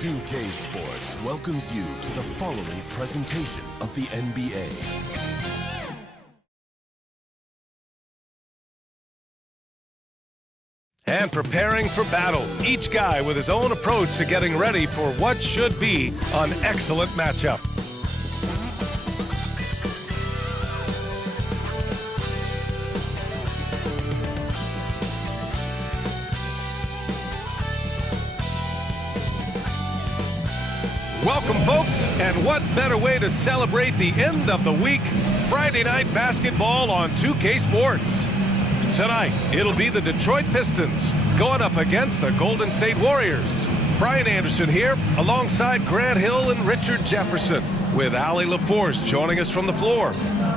2K Sports welcomes you to the following presentation of the NBA. And preparing for battle, each guy with his own approach to getting ready for what should be an excellent matchup. Welcome, folks, and what better way to celebrate the end of the week? Friday night basketball on 2K Sports. Tonight, it'll be the Detroit Pistons going up against the Golden State Warriors. Brian Anderson here, alongside Grant Hill and Richard Jefferson, with Allie LaForce joining us from the floor.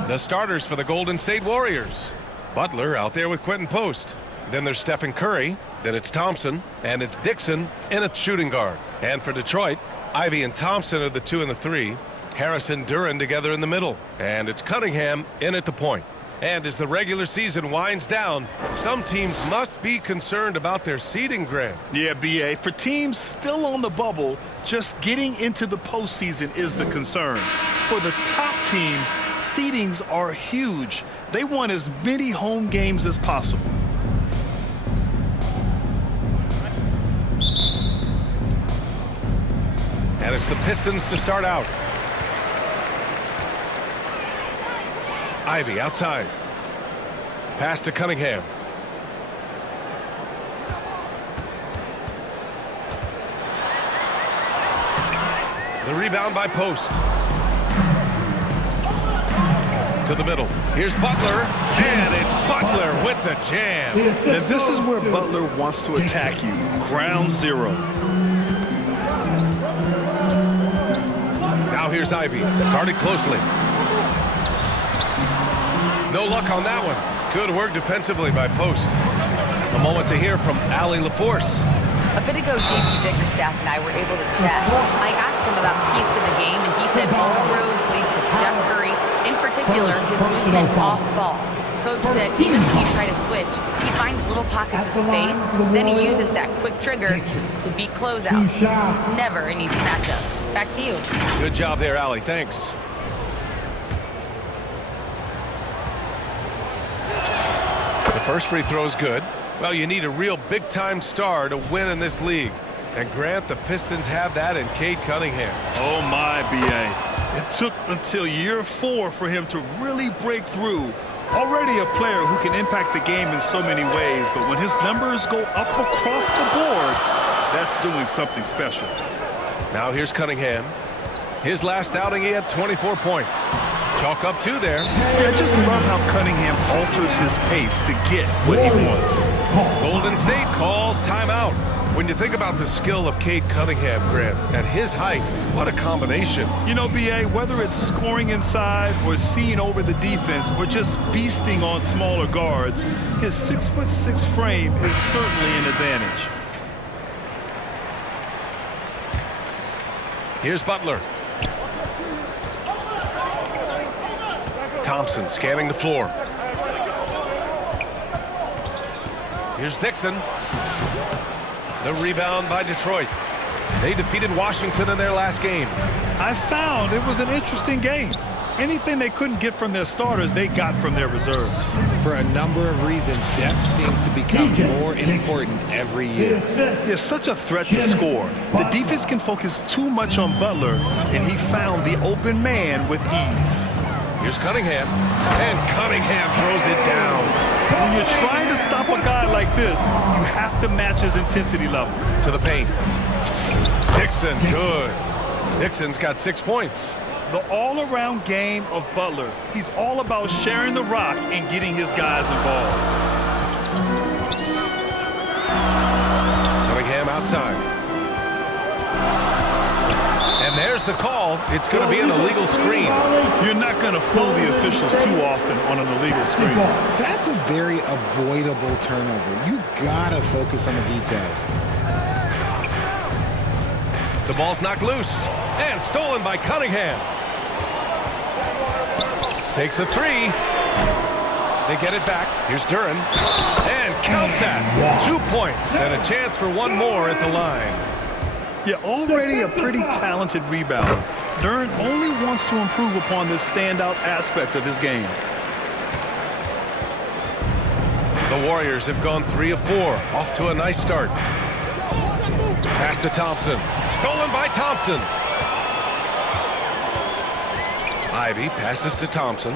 The starters for the Golden State Warriors. Butler out there with Quentin Post. Then there's Stephen Curry. Then it's Thompson. And it's Dixon in a shooting guard. And for Detroit, Ivy and Thompson are the 2 and the 3. Harris and Duren together in the middle. And it's Cunningham in at the point. And as the regular season winds down, some teams must be concerned about their seeding, Grant. Yeah, B.A. For teams still on the bubble, just getting into the postseason is the concern. For the top teams, seedings are huge. They want as many home games as possible. And it's the Pistons to start out. Ivy outside. Pass to Cunningham. The rebound by Post. To the middle. Here's Butler. And it's Butler with the jam. And this is where Butler wants to attack you. Ground zero. Now here's Ivy. Guarded closely. No luck on that one. Good work defensively by Post. A moment to hear from Allie LaForce. A bit ago, JP Bickerstaff and I were able to chat. I asked him about keys to the game, and he said all roads lead to Steph Curry, in particular, his movement off ball. Coach said even if you try to switch, he finds little pockets of space, then he uses that quick trigger to beat closeouts. It's never an easy matchup. Back to you. Good job there, Allie. Thanks. The first free throw is good. Well, you need a real big-time star to win in this league. And Grant, the Pistons have that in Cade Cunningham. Oh, my, B.A. It took until year 4 for him to really break through. Already a player who can impact the game in so many ways, but when his numbers go up across the board, that's doing something special. Now here's Cunningham. His last outing, he had 24 points. Chalk up 2 there. Yeah, I just love how Cunningham alters his pace to get what he wants. Golden State calls timeout. When you think about the skill of Cade Cunningham, Grant, at his height, what a combination. You know, B.A., whether it's scoring inside or seeing over the defense or just beasting on smaller guards, his 6'6" frame is certainly an advantage. Here's Butler. Thompson scanning the floor. Here's Dixon. The rebound by Detroit. They defeated Washington in their last game. I found it was an interesting game. Anything they couldn't get from their starters, they got from their reserves. For a number of reasons, depth seems to become more important every year. There's such a threat to score. The defense can focus too much on Butler, and he found the open man with ease. Here's Cunningham, and Cunningham throws it down. When you're trying to stop a guy like this, you have to match his intensity level. To the paint. Dixon, good. Dixon's got 6 points. The all-around game of Butler. He's all about sharing the rock and getting his guys involved. Cunningham outside. And there's the call. It's going to be an illegal screen. You're not going to fool the officials too often on an illegal screen. That's a very avoidable turnover. You gotta focus on the details. The ball's knocked loose and stolen by Cunningham. Takes a 3. They get it back. Here's Duren. And count that. 2 points and a chance for one more at the line. Yeah, already a pretty talented rebounder. Dern only wants to improve upon this standout aspect of his game. The Warriors have gone 3 of 4. Off to a nice start. Pass to Thompson. Stolen by Thompson. Ivy passes to Thompson.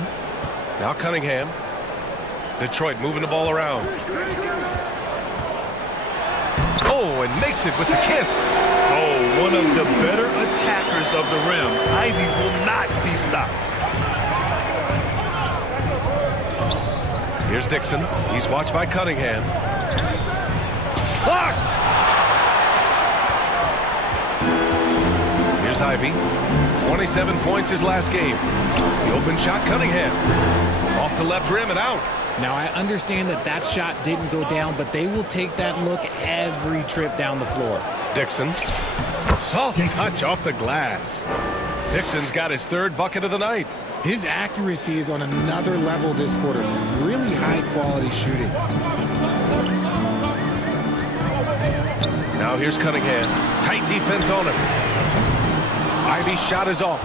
Now Cunningham. Detroit moving the ball around. Oh, and makes it with the kiss. Oh, one of the better attackers of the rim. Ivy will not be stopped. Here's Dixon. He's watched by Cunningham. Blocked! Here's Ivy. 27 points his last game. The open shot, Cunningham. Off the left rim and out. Now, I understand that that shot didn't go down, but they will take that look every trip down the floor. Dixon. Soft touch off the glass. Dixon's got his 3rd bucket of the night. His accuracy is on another level this quarter. Really high-quality shooting. Now here's Cunningham. Tight defense on him. Ivy's shot is off.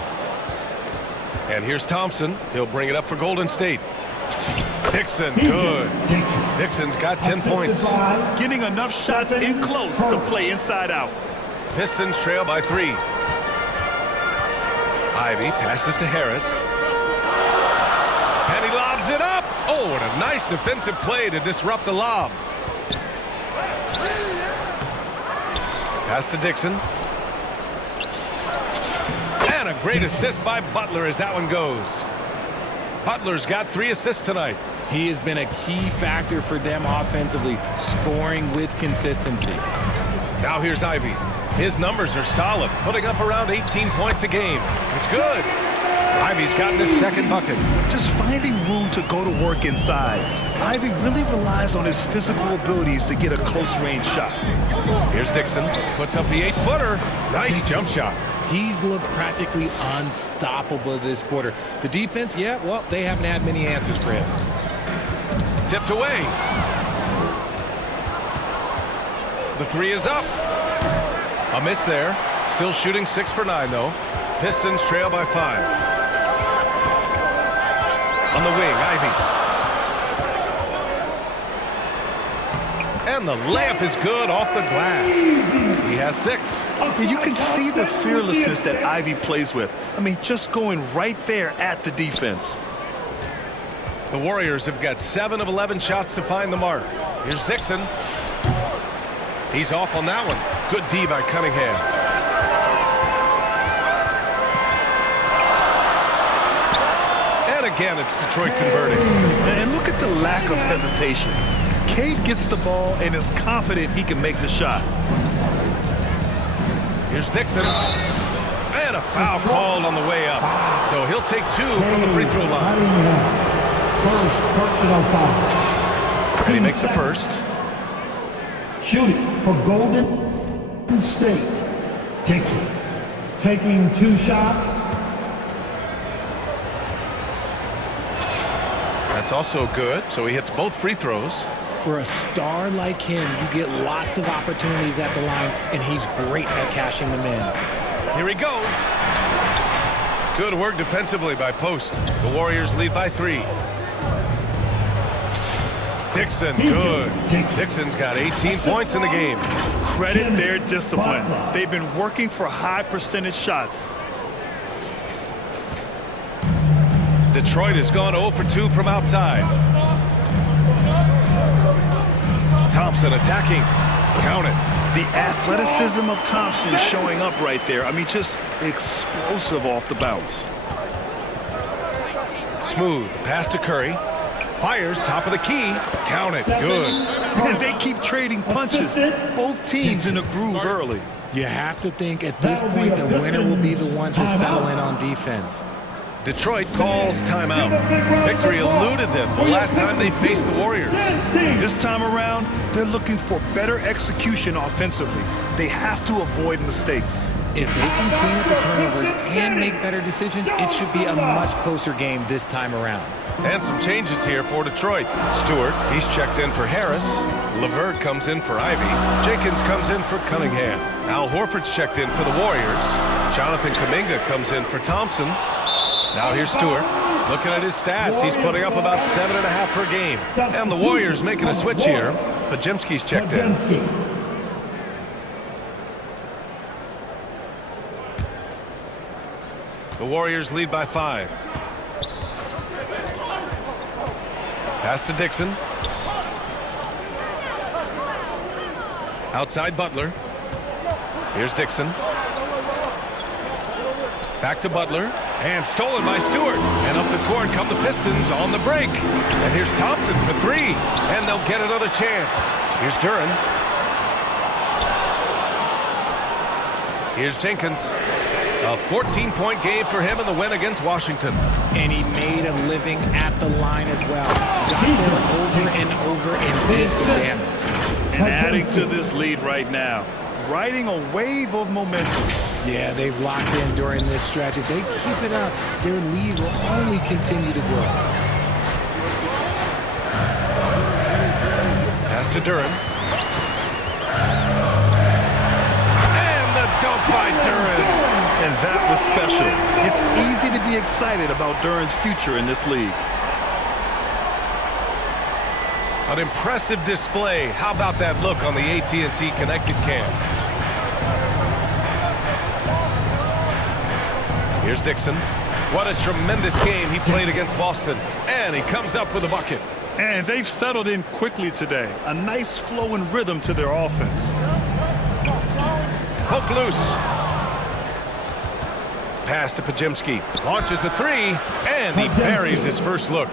And here's Thompson. He'll bring it up for Golden State. Dixon, good. Dixon's got 10 points. Getting enough shots in close to play inside out. Pistons trail by 3. Ivy passes to Harris. And he lobs it up. Oh, and a nice defensive play to disrupt the lob. Pass to Dixon. And a great assist by Butler as that one goes. Butler's got 3 assists tonight. He has been a key factor for them offensively, scoring with consistency. Now here's Ivy. His numbers are solid, putting up around 18 points a game. It's good. Ivy's gotten his 2nd bucket. Just finding room to go to work inside. Ivy really relies on his physical abilities to get a close-range shot. Here's Dixon. Puts up the 8-footer. Nice jump shot. He's looked practically unstoppable this quarter. The defense, yeah, well, they haven't had many answers for him. Tipped away. The 3 is up. A miss there. Still shooting 6 for 9, though. Pistons trail by 5. On the wing, Ivy. And the layup is good off the glass. He has 6. You can see the fearlessness that Ivy plays with. I mean, just going right there at the defense. The Warriors have got 7 of 11 shots to find the mark. Here's Dixon. He's off on that one. Good D by Cunningham. And again, it's Detroit converting. And look at the lack of hesitation. Cade gets the ball and is confident he can make the shot. Here's Dixon. And a foul called on the way up. So he'll take 2 from the free throw line. First personal foul. And he makes the first. Shooting for Golden State. Dixon taking 2 shots. That's also good. So he hits both free throws. For a star like him, you get lots of opportunities at the line, and he's great at cashing them in. Here he goes. Good work defensively by Post. The Warriors lead by 3. Dixon, good. Dixon's got 18 points in the game. Credit their discipline. They've been working for high percentage shots. Detroit has gone 0 for 2 from outside. Thompson attacking. Count it. The athleticism of Thompson showing up right there. I mean, just explosive off the bounce. Smooth. Pass to Curry. Fires top of the key. Count it. Good. And they keep trading punches. Both teams in a groove early. You have to think at this point the winner will be the one to settle in on defense. Detroit calls timeout. Victory eluded them the last time they faced the Warriors. This time around, they're looking for better execution offensively. They have to avoid mistakes. If they can clean up the turnovers and make better decisions, it should be a much closer game this time around. And some changes here for Detroit. Stewart, he's checked in for Harris. LeVert comes in for Ivy. Jenkins comes in for Cunningham. Al Horford's checked in for the Warriors. Jonathan Kuminga comes in for Thompson. Now here's Stewart. Looking at his stats, he's putting up about 7.5 per game. And the Warriors making a switch here. Podziemski's checked in. The Warriors lead by 5. Pass to Dixon. Outside Butler. Here's Dixon. Back to Butler. And stolen by Stewart. And up the court come the Pistons on the break. And here's Thompson for 3. And they'll get another chance. Here's Duren. Here's Jenkins. A 14-point game for him in the win against Washington. And he made a living at the line as well. Got there over and over and did some damage. And adding to this lead right now. Riding a wave of momentum. Yeah, they've locked in during this stretch. If they keep it up, their lead will only continue to grow. Pass to Duren. And the dunk by Duren. And that was special. It's easy to be excited about Duren's future in this league. An impressive display. How about that look on the AT&T Connected Cam? Here's Dixon. What a tremendous game he played against Boston. And he comes up with a bucket. And they've settled in quickly today. A nice flow and rhythm to their offense. Poke loose. Pass to Podziemski. Launches a 3. And he buries his first look.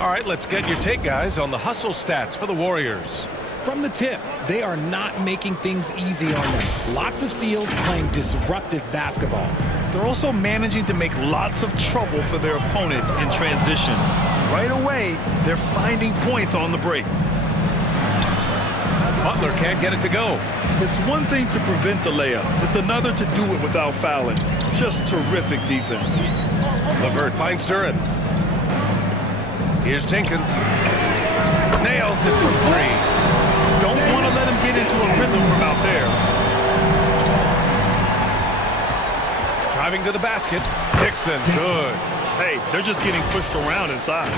All right, let's get your take, guys, on the hustle stats for the Warriors. From the tip, they are not making things easy on them. Lots of steals, playing disruptive basketball. They're also managing to make lots of trouble for their opponent in transition. Right away, they're finding points on the break. Butler can't get it to go. It's one thing to prevent the layup. It's another to do it without fouling. Just terrific defense. LeVert finds Duren. Here's Jenkins. Nails it from 3. Don't want to let him get into a rhythm from out there. Driving to the basket. Dixon, good. Hey, they're just getting pushed around inside.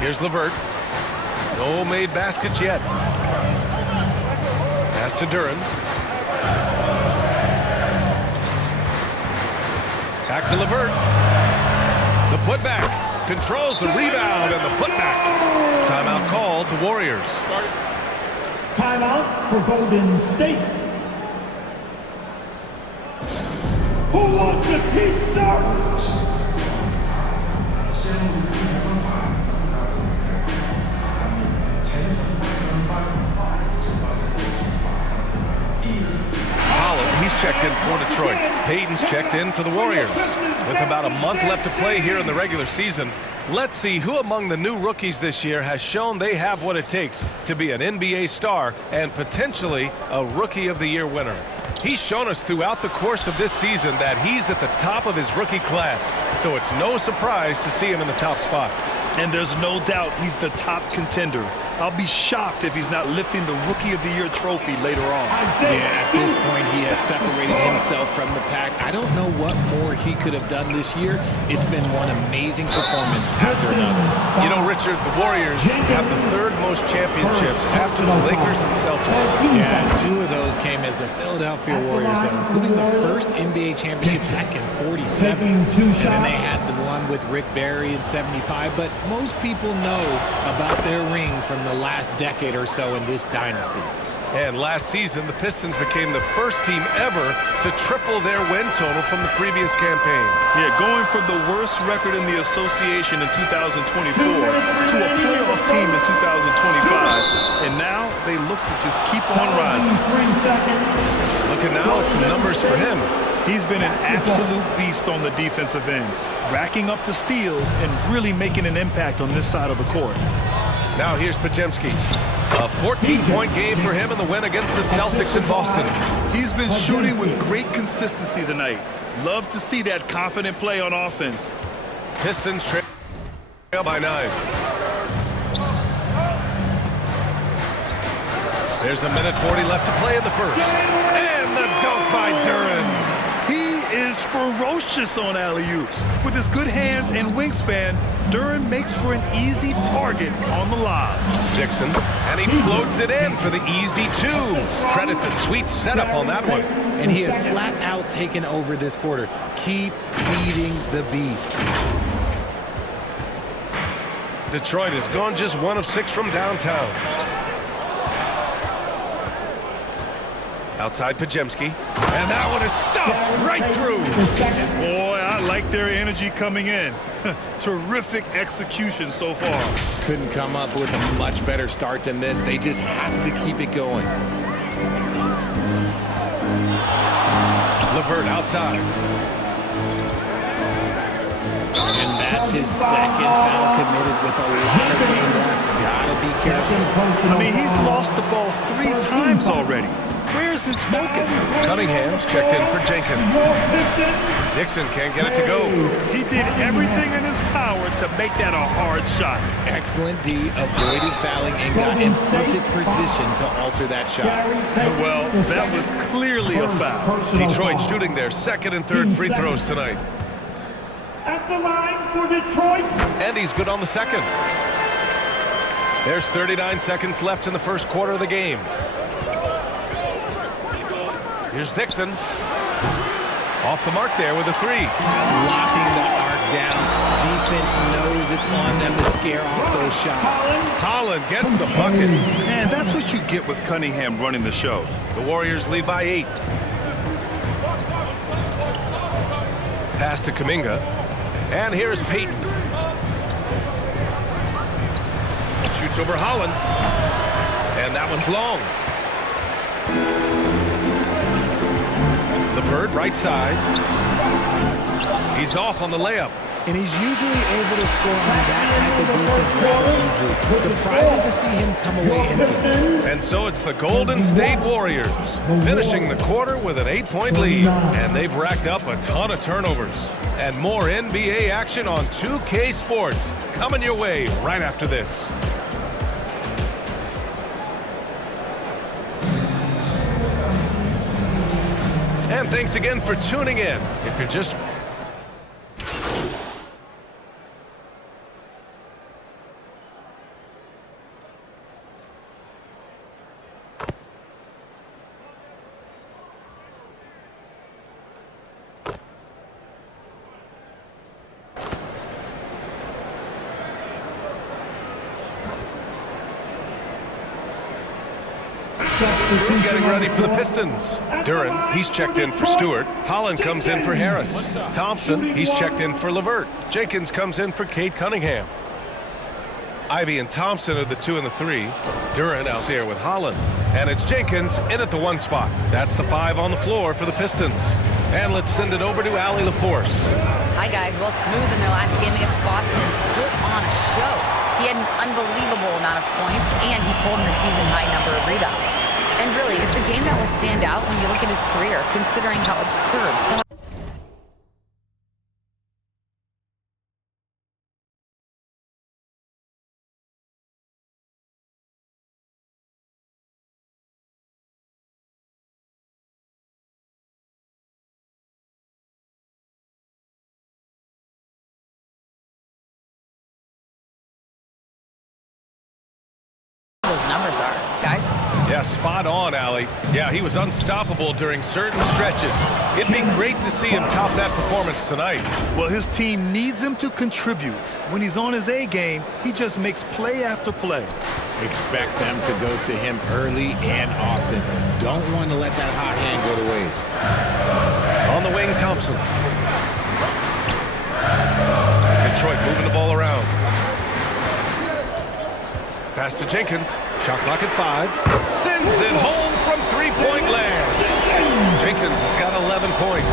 Here's LeVert. No made baskets yet. Pass to Duren. Back to LeVert. The putback. Controls the rebound and the putback. Timeout called, the Warriors. Timeout for Golden State. Who wants a t-shirt? He's checked in for Detroit. Payton's checked in for the Warriors. With about a month left to play here in the regular season, let's see who among the new rookies this year has shown they have what it takes to be an NBA star and potentially a Rookie of the Year winner. He's shown us throughout the course of this season that he's at the top of his rookie class, so it's no surprise to see him in the top spot. And there's no doubt he's the top contender. I'll be shocked if he's not lifting the Rookie of the Year trophy later on. Yeah, at this point, he has separated himself from the pack. I don't know what more he could have done this year. It's been one amazing performance after another. You know, Richard, the Warriors have the 3rd most championships after the Lakers and Celtics. Yeah, 2 of those came as the Philadelphia Warriors, though, including the first NBA championship back in '47. And then they had the one with Rick Barry in '75. But most people know about their rings from the last decade or so in this dynasty. And last season, the Pistons became the first team ever to triple their win total from the previous campaign. Yeah, going from the worst record in the association in 2024 to a playoff team in 2025. And now they look to just keep on rising. Looking now at some numbers for him. He's been an absolute beast on the defensive end, racking up the steals and really making an impact on this side of the court. Now here's Podziemski. A 14-point game for him in the win against the Celtics in Boston. He's been shooting with great consistency tonight. Love to see that confident play on offense. Pistons trail by 9. There's a minute 40 left to play in the first. And the dunk by Duren. He is ferocious on alley-oops. With his good hands and wingspan, Duren makes for an easy target on the lob. Dixon, and he floats it in for the easy 2. Credit the sweet setup on that one. And he has flat out taken over this quarter. Keep feeding the beast. Detroit has gone just 1 of 6 from downtown. Outside Pajemski. And that one is stuffed right through. Boy, I like their energy coming in. Terrific execution so far. Couldn't come up with a much better start than this. They just have to keep it going. LeVert outside. And that's his second foul committed with a lot of game left. Gotta be careful. I mean, he's lost the ball 3 times already. Where's his focus? Cunningham's checked in for Jenkins. Dixon can't get it to go. He did everything in his power to make that a hard shot. Excellent D, avoided fouling and got in perfect position to alter that shot. Well, that was clearly a foul. Detroit shooting their second and third free throws tonight. At the line for Detroit. And he's good on the second. There's 39 seconds left in the first quarter of the game. Here's Dixon. Off the mark there with a 3. Locking the arc down. Defense knows it's on them to scare off those shots. Holland gets the bucket. And that's what you get with Cunningham running the show. The Warriors lead by 8. Pass to Kuminga. And here's Payton. Shoots over Holland. And that one's long. LeVert, right side. He's off on the layup. And he's usually able to score on that type of defense rather easily. Surprising to see him come away empty. And so it's the Golden State Warriors finishing the quarter with an 8-point lead. And they've racked up a ton of turnovers. And more NBA action on 2K Sports coming your way right after this. And thanks again for tuning in. If you're just getting ready for the Pistons. Duren, he's checked in for Stewart. Holland comes in for Harris. Thompson, he's checked in for LeVert. Jenkins comes in for Cade Cunningham. Ivy and Thompson are the 2 and the 3. Duren out there with Holland. And it's Jenkins in at the 1 spot. That's the 5 on the floor for the Pistons. And let's send it over to Allie LaForce. Hi, guys. Well, Smooth in their last game against Boston put on a show. He had an unbelievable amount of points, and he pulled in a season-high number of rebounds. And really, it's a game that will stand out when you look at his career, considering how absurd some of those numbers are, guys. Yeah, spot on, Allie. Yeah, he was unstoppable during certain stretches. It'd be great to see him top that performance tonight. Well, his team needs him to contribute. When he's on his A game, he just makes play after play. Expect them to go to him early and often. Don't want to let that hot hand go to waste. On the wing, Thompson. Detroit moving the ball around. Pass to Jenkins. Shot clock at 5. Sends it home from 3-point land. Jenkins has got 11 points.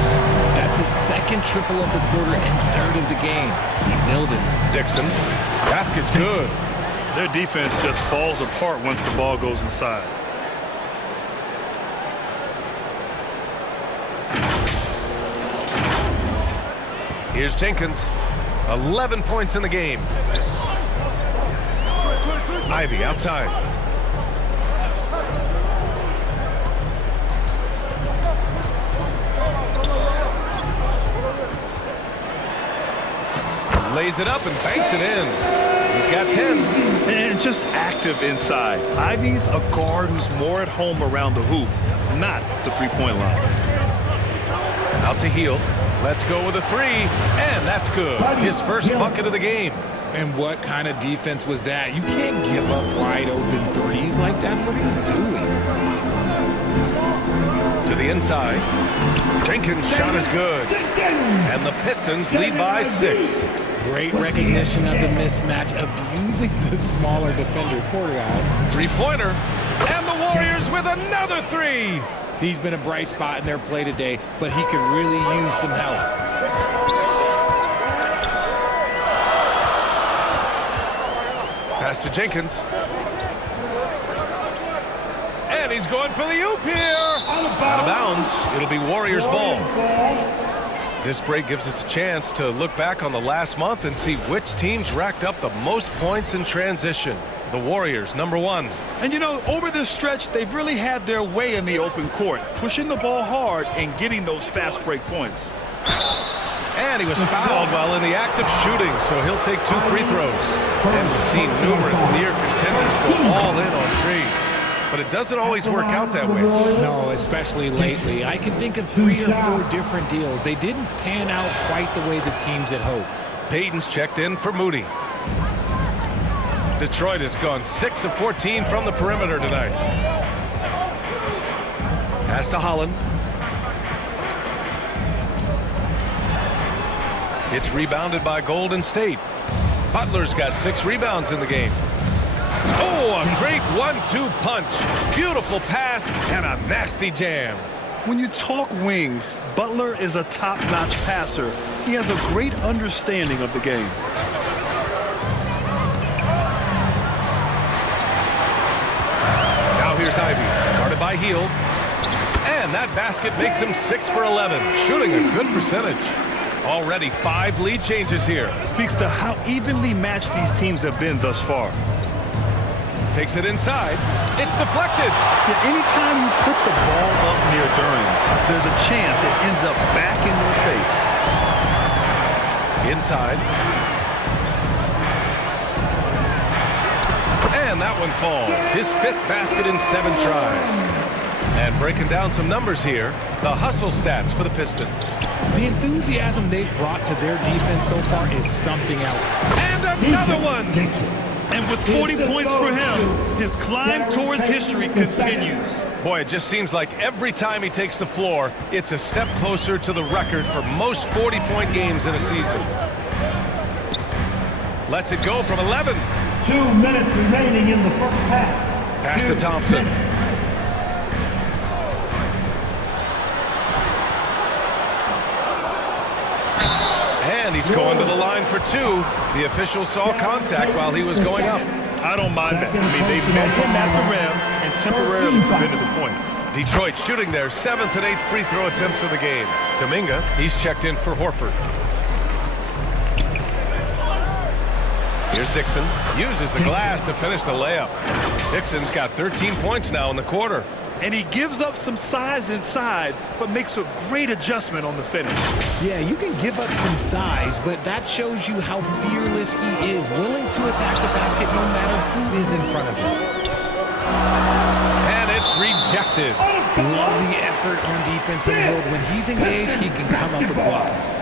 That's his second triple of the quarter and 3rd of the game. Keep building. Dixon. Basket's good. Their defense just falls apart once the ball goes inside. Here's Jenkins. 11 points in the game. Ivy outside. Lays it up and banks it in. He's got 10. And just active inside. Ivy's a guard who's more at home around the hoop, not the three-point line. Out to Heel. Let's go with a three, and that's good. His first bucket of the game. And what kind of defense was that? You can't give up wide open threes like that. What are you doing? To the inside. Jenkins' shot is good. And the Pistons lead by 6. Great recognition of the mismatch, abusing the smaller defender. Poor guy. Three-pointer. And the Warriors with another three. He's been a bright spot in their play today, but he could really use some help. Pass to Jenkins. And he's going for the oop here. Out of bounds. It'll be Warriors ball. This break gives us a chance to look back on the last month and see which teams racked up the most points in transition. The Warriors, number 1. And, you know, over this stretch, they've really had their way in the open court, pushing the ball hard and getting those fast break points. And he was fouled while in the act of shooting, so he'll take 2 free throws. And we've seen numerous near contenders go all in on trades. But it doesn't always work out that way. No, especially lately. I can think of 3 or 4 different deals. They didn't pan out quite the way the teams had hoped. Payton's checked in for Moody. Detroit has gone 6 of 14 from the perimeter tonight. Pass to Holland. It's rebounded by Golden State. Butler's got 6 rebounds in the game. Oh, a great 1-2 punch. Beautiful pass and a nasty jam. When you talk wings, Butler is a top-notch passer. He has a great understanding of the game. Now here's Ivy, guarded by Heel. And that basket makes him 6 for 11, shooting a good percentage. Already 5 lead changes here. Speaks to how evenly matched these teams have been thus far. Takes it inside. It's deflected. Yeah, anytime you put the ball up near Durham, there's a chance it ends up back in your face. Inside. And that one falls. His 5th basket in 7 tries. And breaking down some numbers here, the hustle stats for the Pistons. The enthusiasm they've brought to their defense so far is something else. And another one. And with 40 points for him, his climb towards history continues. Boy, it just seems like every time he takes the floor, it's a step closer to the record for most 40-point games in a season. Lets it go from 11. 2 minutes remaining in the first half. Pass to Thompson. And he's going to the line for 2. The official saw contact while he was going up. I don't mind that. I mean, they met him at the rim and temporarily prevented the points. Detroit shooting their 7th and 8th free throw attempts of the game. Dominga, he's checked in for Horford. Here's Dixon. Uses the glass to finish the layup. Dixon's got 13 points now in the quarter. And he gives up some size inside, but makes a great adjustment on the finish. Yeah, you can give up some size, but that shows you how fearless he is, willing to attack the basket no matter who is in front of him. And it's rejected. Love the effort on defense from Hill. When he's engaged, he can come up with blocks.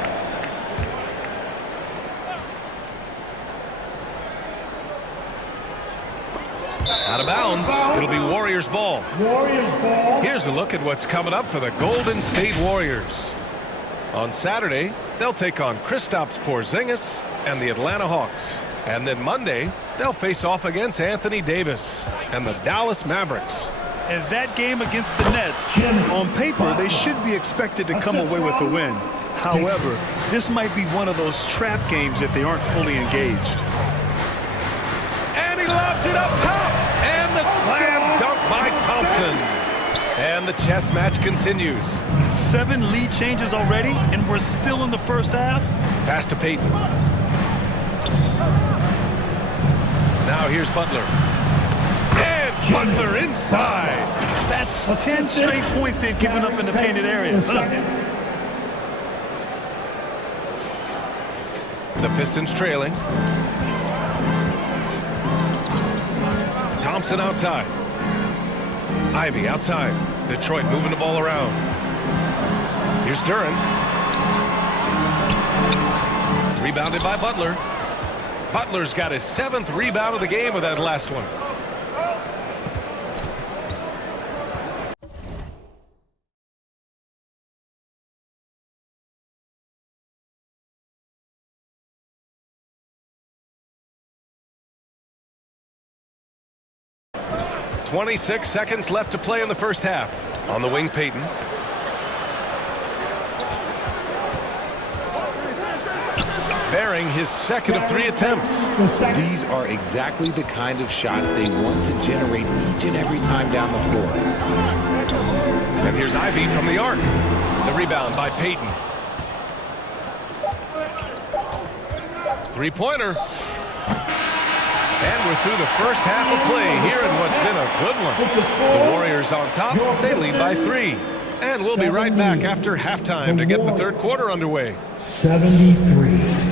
Out of bounds. It'll be Warriors ball. Warriors ball. Here's a look at what's coming up for the Golden State Warriors. On Saturday, they'll take on Kristaps Porzingis and the Atlanta Hawks. And then Monday, they'll face off against Anthony Davis and the Dallas Mavericks. And that game against the Nets, on paper, they should be expected to come away with a win. However, this might be one of those trap games if they aren't fully engaged. And he lobs it up top. And the slam dunk by Thompson. And the chess match continues. 7 lead changes already, and we're still in the first half. Pass to Payton. Now here's Butler. And Butler inside. That's 10 straight points they've given up in the painted area. The Pistons trailing. Thompson outside. Ivy outside. Detroit moving the ball around. Here's Duren. Rebounded by Butler. Butler's got his 7th rebound of the game with that last one. .26 seconds left to play in the first half. On the wing, Payton. Bearing his 2nd of 3 attempts. These are exactly the kind of shots they want to generate each and every time down the floor. And here's Ivy from the arc. The rebound by Payton. Three-pointer. And we're through the first half of play here in what's been a good one. The Warriors on top. They lead by 3. And we'll be right back after halftime to get the third quarter underway. 73.